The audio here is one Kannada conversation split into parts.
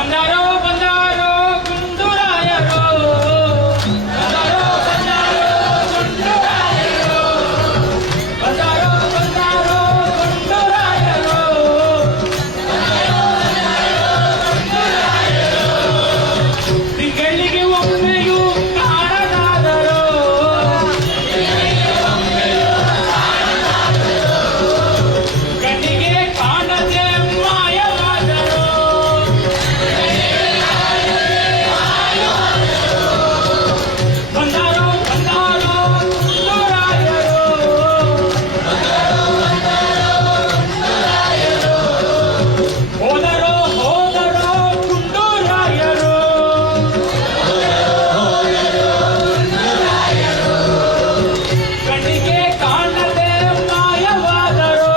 ಬಂದಾರೋ ಬಂದಾರೋ ಗುಂಡುರಾಯರೋ, ಬಂದಾರೋ ಬಂದಾರೋ ಗುಂಡುರಾಯರೋ, ಬಂದಾರೋ ಬಂದಾರೋ ಗುಂಡುರಾಯರೋ, ತಿಂಗಳಿಗೆ ಒಮ್ಮೆಯೂ ಕಾಣದಾದರೋ, ಕಣ್ಣಿಗೆ ಕಾಣದೆ ಮಾಯವಾದರೋ, ಬಂದಾರೋ ಬಂದಾರೋ ಗುಂಡುರಾಯರೋ, ಹೋದರೋ ಹೋದರೋ ಗುಂಡುರಾಯರೋ, ಕಣ್ಣಿಗೆ ಕಾಣದೆ ಮಾಯವಾದರೋ,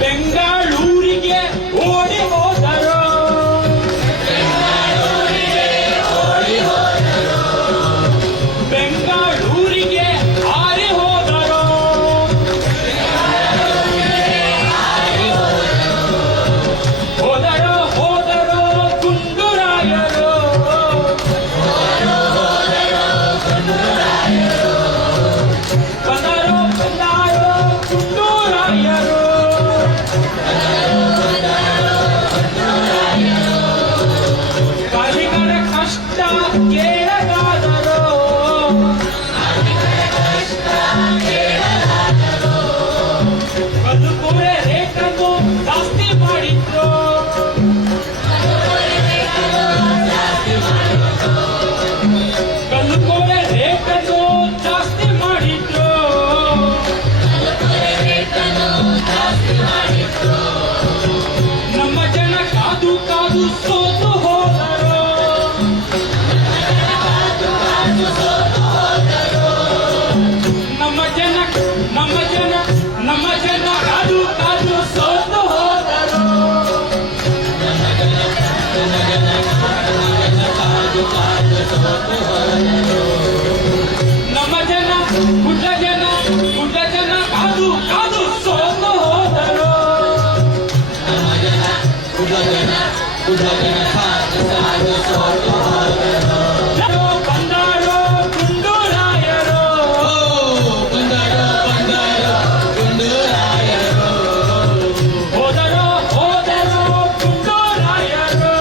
ಬೆಂಗಳೂರಿಗೆ ಓಡಿ ಹೋದರೋ, ಬೆಂಗಳೂರಿಗೆ ಹಾರಿ ಹೋದರೋ, ಹೋದರೋ ಹೋದರೋ ಗುಂಡುರಾಯರೋ, ಬಂದಾರೋ ಬಂದಾರೋ ಗುಂಡುರಾಯರೋ, ಕಾರ್ಮಿಕರ ಕಷ್ಟ ಕೇಳದಾದರೋ, ಬದುಕುವೆ ರೇಟನ್ನು ಜಾಸ್ತಿ ಮಾಡಿದ್ರು, ಬದುಕುವೆ ರೇಟನ್ನು ಜಾಸ್ತಿ ಮಾಡಿದ್ರು, ನಮ್ಮ ಜನ ಕಾದು ಕಾದು ಸೋತು ಹೋದರು, ನಮ್ಮ ಜನ ನಮ್ಮ ಜನ ನಮ್ಮ ಜನ ಕಾದು ಕಾದು ಸೋತು ಹೋದರು, ನಮ್ಮ ಜನ ಗುಡ್ಡ ಜನ ಕಾದು ಕಾದು ಸೋತು ಹೋದರು, ಬಂದಾರೋ ಗುಂಡುರಾಯರೋ, ಹೋದರೋ ಹೋದರೋ ಗುಂಡುರಾಯರೋ,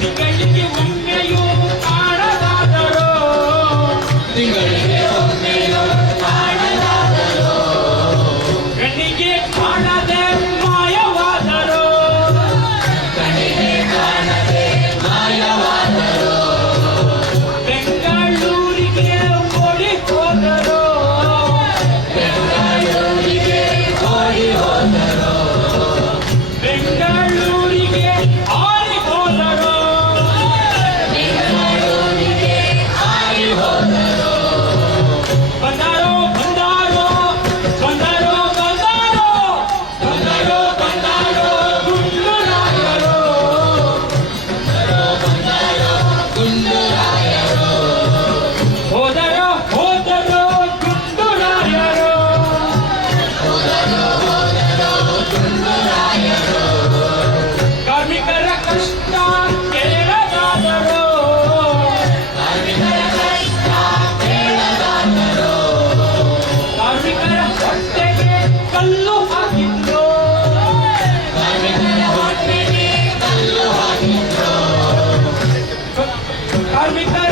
ತಿಂಗಳಿಗೆ ಒಮ್ಮೆಯೂ ಕಾಣದಾದರೋ, ಕಣ್ಣಿಗೆ ಕಾಣದೆ ಮಾಯವಾದರೋ, ಬೆಂಗಳೂರಿಗೆ ಓಡಿ ಹೋದರೋ, ಬೆಂಗಳೂರಿಗೆ ಹಾರಿ ಹೋದರೋ, ಬಂದಾರೋ ಬಂದಾರೋ ಬಂದಾರೋ ಬಂದಾರೋ ಬಂದಾರೋ ಬಂದಾರೋ ಗುಂಡುರಾಯರೋ, ಹೋದರೋ ಹೋದರೋ ಗುಂಡುರಾಯರೋ, ಕಾರ್ಮಿಕರ ಕಷ್ಟ ಕೇಳದಾದರೋ, ಕಾರ್ಮಿಕರ ಹೊಟ್ಟೆಗೆ ಕಲ್ಲು ಹಾಕಿದ್ರು, ಕಾರ್ಮಿಕರ